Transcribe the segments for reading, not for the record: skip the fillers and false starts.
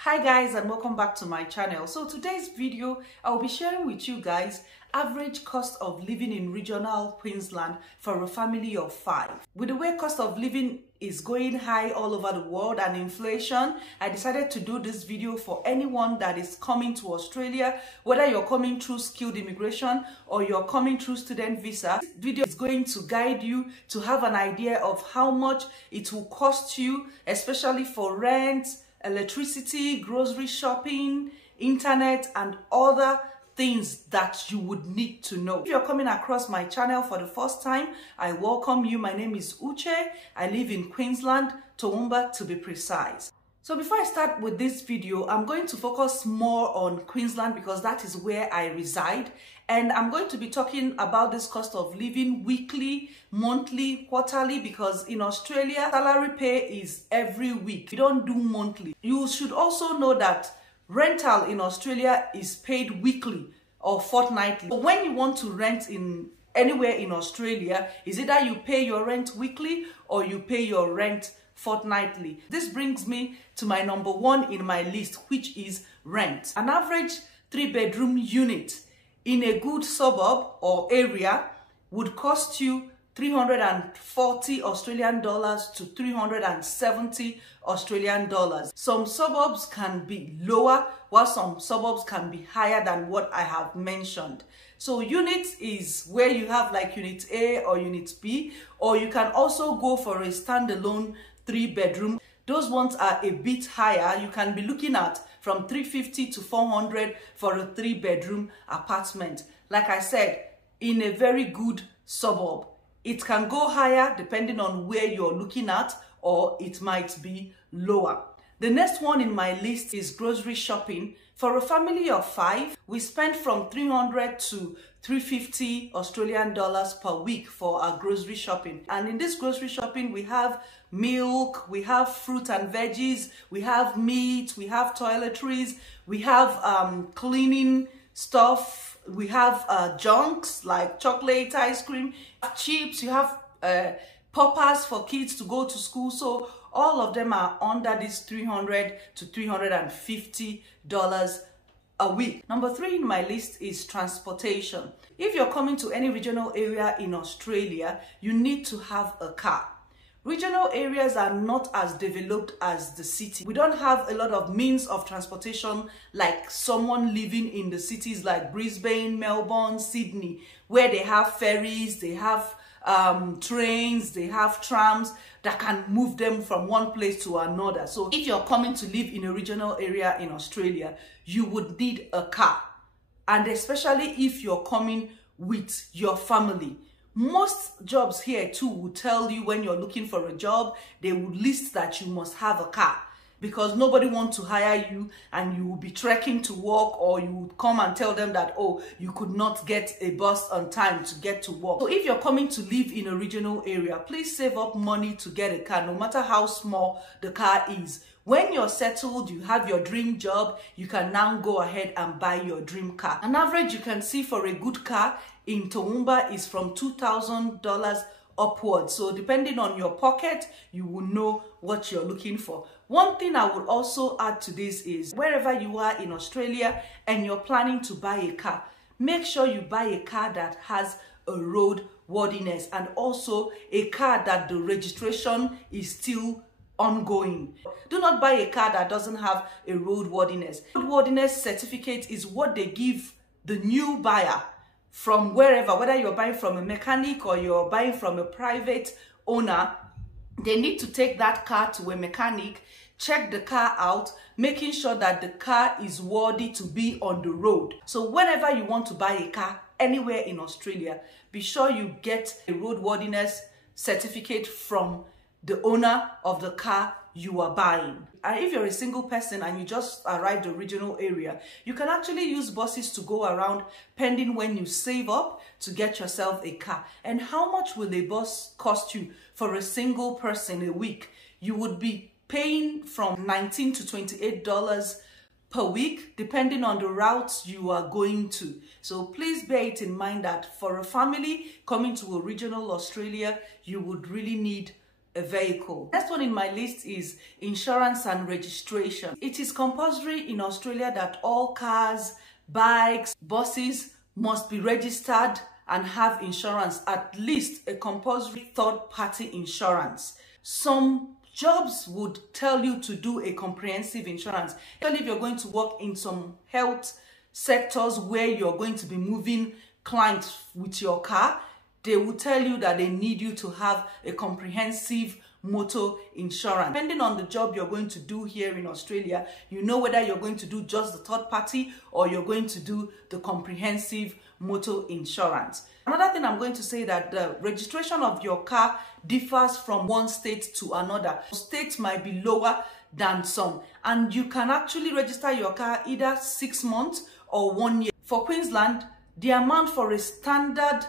Hi guys, and welcome back to my channel. So today's video I'll be sharing with you guys average cost of living in regional Queensland for a family of 5. With the way cost of living is going high all over the world and inflation, I decided to do this video for anyone that is coming to Australia, whether you're coming through skilled immigration or you're coming through student visa. This video is going to guide you to have an idea of how much it will cost you, especially for rent, electricity, grocery shopping, internet, and other things that you would need to know. If you're coming across my channel for the first time, I welcome you. My name is Uche. I live in Queensland, Toowoomba to be precise. So before I start with this video, I'm going to focus more on Queensland because that is where I reside. And I'm going to be talking about this cost of living weekly, monthly, quarterly, because in Australia, salary pay is every week. You don't do monthly. You should also know that rental in Australia is paid weekly or fortnightly. So when you want to rent in anywhere in Australia, is either you pay your rent weekly or you pay your rent fortnightly. This brings me to my number 1 in my list, which is rent. An average 3-bedroom unit in a good suburb or area would cost you 340 Australian dollars to 370 Australian dollars. Some suburbs can be lower, while some suburbs can be higher than what I have mentioned. So unit is where you have like unit A or unit B, or you can also go for a standalone 3-bedroom. Those ones are a bit higher. You can be looking at from 350 to 400 for a 3-bedroom apartment. Like I said, in a very good suburb. It can go higher depending on where you're looking at, or it might be lower. The next one in my list is grocery shopping. For a family of 5, we spend from 300 to 350 Australian dollars per week for our grocery shopping. And in this grocery shopping, we have milk, we have fruit and veggies, we have meat, we have toiletries, we have cleaning stuff, we have junks like chocolate, ice cream, chips, you have poppers for kids to go to school. So all of them are under this $300 to $350 a week. Number 3 in my list is transportation. If you're coming to any regional area in Australia, you need to have a car. Regional areas are not as developed as the city. We don't have a lot of means of transportation like someone living in the cities like Brisbane, Melbourne, Sydney, where they have ferries, they have trains, they have trams that can move them from one place to another. So if you're coming to live in a regional area in Australia, you would need a car. And especially if you're coming with your family. Most jobs here too will tell you when you're looking for a job, they would list that you must have a car, because nobody wants to hire you and you will be trekking to work, or you would come and tell them that, oh, you could not get a bus on time to get to work. So if you're coming to live in a regional area, please save up money to get a car, no matter how small the car is. When you're settled, you have your dream job, you can now go ahead and buy your dream car. An average you can see for a good car in Toowoomba is from $2,000 upwards. So depending on your pocket, you will know what you're looking for. One thing I would also add to this is, wherever you are in Australia and you're planning to buy a car, make sure you buy a car that has a road worthiness, and also a car that the registration is still ongoing. Do not buy a car that doesn't have a roadworthiness. Roadworthiness certificate is what they give the new buyer from wherever, whether you're buying from a mechanic or you're buying from a private owner. They need to take that car to a mechanic, check the car out, making sure that the car is worthy to be on the road. So whenever you want to buy a car anywhere in Australia, be sure you get a roadworthiness certificate from the owner of the car you are buying. And if you're a single person and you just arrived in a regional area, you can actually use buses to go around, pending when you save up to get yourself a car. And how much will a bus cost you for a single person a week? You would be paying from $19 to $28 per week, depending on the routes you are going to. So please bear it in mind that for a family coming to a regional Australia, you would really need a vehicle. Next one in my list is insurance and registration. It is compulsory in Australia that all cars, bikes, buses must be registered and have insurance, at least a compulsory third-party insurance. Some jobs would tell you to do a comprehensive insurance. Especially if you're going to work in some health sectors where you're going to be moving clients with your car, they will tell you that they need you to have a comprehensive motor insurance. Depending on the job you're going to do here in Australia, you know whether you're going to do just the third party or you're going to do the comprehensive motor insurance. Another thing I'm going to say that the registration of your car differs from one state to another. States might be lower than some, and you can actually register your car either 6 months or 1 year. For Queensland, the amount for a standard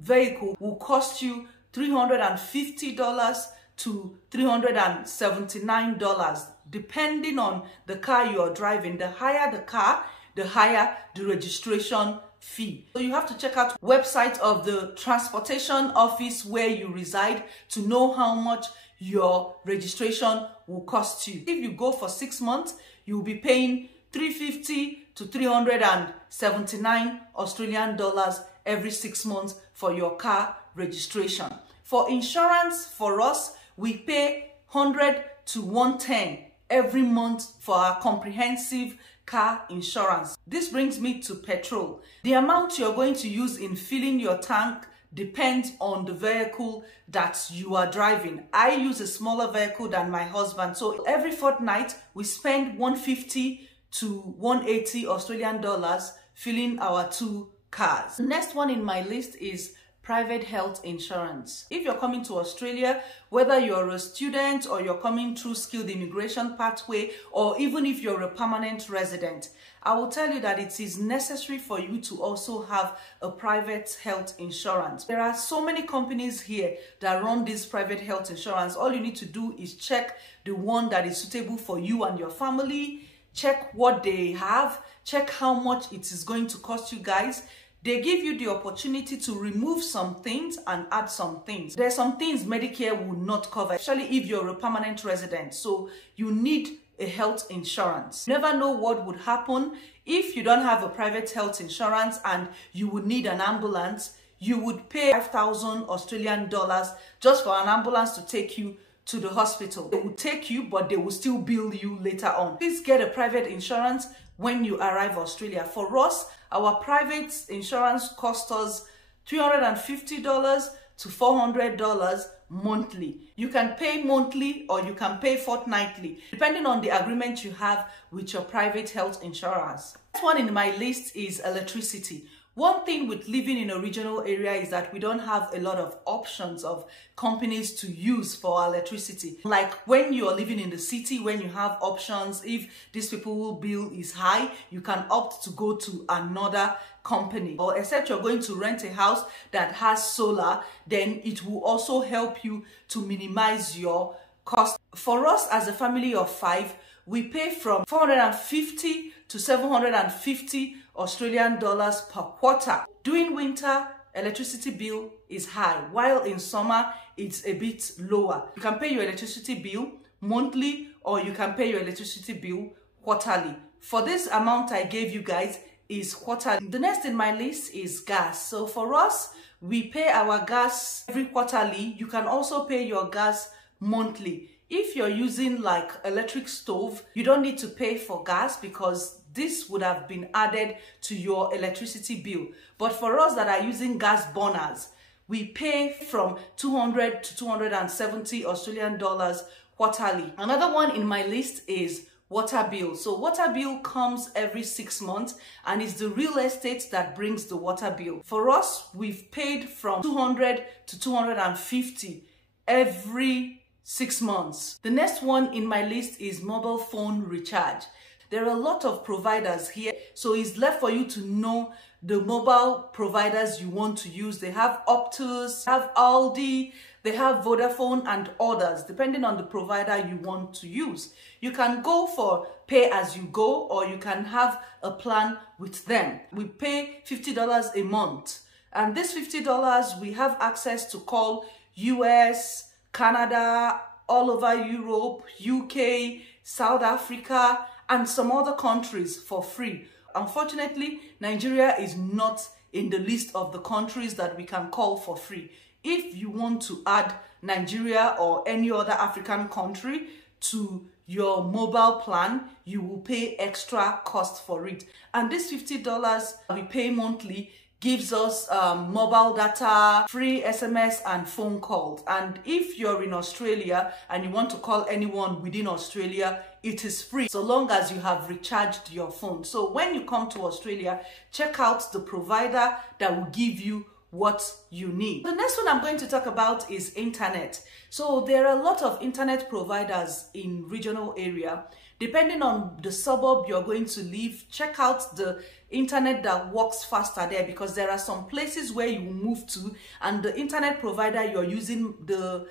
vehicle will cost you $350 to $379, depending on the car you are driving. The higher the car, the higher the registration fee. So you have to check out website of the transportation office where you reside to know how much your registration will cost you. If you go for 6 months, you'll be paying $350 to $379 Australian dollars every 6 months for your car registration. For insurance, for us, we pay $100 to $110 every month for our comprehensive car insurance. This brings me to petrol. The amount you're going to use in filling your tank depends on the vehicle that you are driving. I use a smaller vehicle than my husband, so every fortnight we spend $150 to $180 Australian dollars filling our 2 cars. The next one in my list is private health insurance. If you're coming to Australia, whether you're a student or you're coming through skilled immigration pathway, or even if you're a permanent resident, I will tell you that it is necessary for you to also have a private health insurance. There are so many companies here that run this private health insurance. All you need to do is check the one that is suitable for you and your family, check what they have, check how much it is going to cost you guys. They give you the opportunity to remove some things and add some things. There are some things Medicare will not cover, especially if you're a permanent resident. So you need a health insurance. You never know what would happen if you don't have a private health insurance and you would need an ambulance. You would pay 5,000 Australian dollars just for an ambulance to take you to the hospital. They will take you, but they will still bill you later on. Please get a private insurance when you arrive Australia. For us, our private insurance costs us $350 to $400 monthly. You can pay monthly or you can pay fortnightly, depending on the agreement you have with your private health insurance. Next one in my list is electricity. One thing with living in a regional area is that we don't have a lot of options of companies to use for our electricity. Like when you're living in the city, when you have options, if this people bill is high, you can opt to go to another company. Or except you're going to rent a house that has solar, then it will also help you to minimize your cost. For us as a family of 5, we pay from $450 to $750 Australian dollars per quarter. During winter, electricity bill is high, while in summer it's a bit lower. You can pay your electricity bill monthly or you can pay your electricity bill quarterly. For this amount I gave you guys is quarterly. The next in my list is gas. So for us, we pay our gas every quarterly. You can also pay your gas monthly. If you're using like electric stove, you don't need to pay for gas because this would have been added to your electricity bill. But for us that are using gas burners, we pay from $200 to $270 Australian dollars quarterly. Another one in my list is water bill. So water bill comes every 6 months and it's the real estate that brings the water bill. For us, we've paid from $200 to $250 every 6 months. The next one in my list is mobile phone recharge. There are a lot of providers here, so it's left for you to know the mobile providers you want to use. They have Optus, have Aldi, They have Vodafone and others, depending on the provider you want to use. You can go for pay as you go, or you can have a plan with them. We pay $50 a month. And this $50, we have access to call US, Canada, all over Europe, UK, South Africa, and some other countries for free. Unfortunately, Nigeria is not in the list of the countries that we can call for free. If you want to add Nigeria or any other African country to your mobile plan, you will pay extra cost for it. And this $50 we pay monthly gives us mobile data, free SMS and phone calls. And if you're in Australia and you want to call anyone within Australia, it is free so long as you have recharged your phone. So when you come to Australia, check out the provider that will give you what you need. The next one I'm going to talk about is internet. So there are a lot of internet providers in regional area. Depending on the suburb you're going to live, check out the internet that works faster there, because there are some places where you move to and the internet provider you're using, the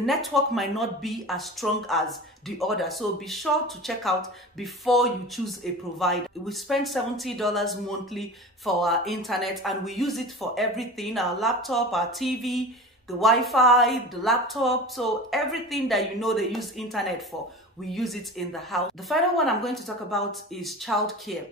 network might not be as strong as the other. So be sure to check out before you choose a provider. We spend $70 monthly for our internet and we use it for everything: our laptop, our TV, the Wi-Fi, the laptop. So everything that you know they use internet for, we use it in the house. The final one I'm going to talk about is childcare.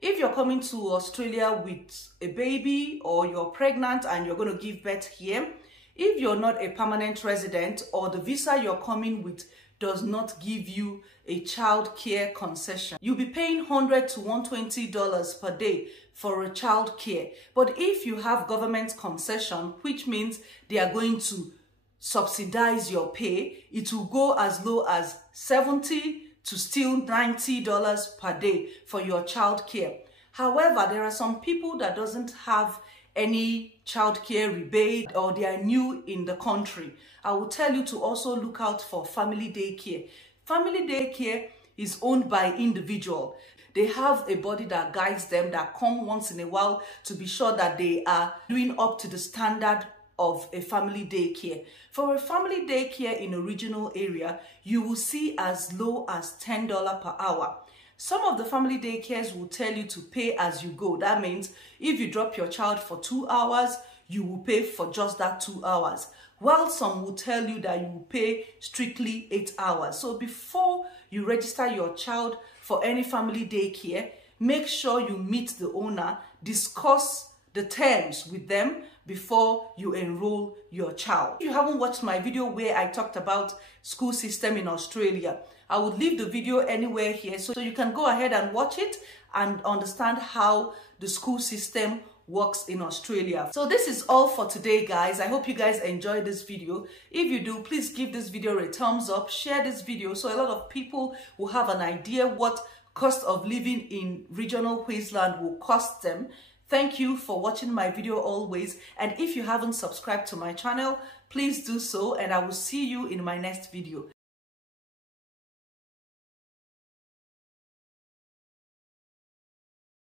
If you're coming to Australia with a baby, or you're pregnant and you're going to give birth here, if you're not a permanent resident or the visa you're coming with does not give you a child care concession, you'll be paying $100 to $120 per day for a child care. But if you have government concession, which means they are going to subsidize your pay, it will go as low as $70 to still $90 per day for your child care. However, there are some people that doesn't have any childcare rebate, or they are new in the country. I will tell you to also look out for family daycare. Family daycare is owned by individual. They have a body that guides them, that come once in a while to be sure that they are doing up to the standard of a family daycare. For a family daycare in a regional area, you will see as low as $10 per hour. Some of the family daycares will tell you to pay as you go. That means if you drop your child for 2 hours, you will pay for just that 2 hours. While some will tell you that you will pay strictly 8 hours. So before you register your child for any family daycare, make sure you meet the owner, discuss the terms with them before you enroll your child. If you haven't watched my video where I talked about school system in Australia, I would leave the video anywhere here so you can go ahead and watch it and understand how the school system works in Australia. So this is all for today, guys. I hope you guys enjoyed this video. If you do, please give this video a thumbs up, share this video so a lot of people will have an idea what cost of living in regional Queensland will cost them. Thank you for watching my video always, and if you haven't subscribed to my channel, please do so, and I will see you in my next video.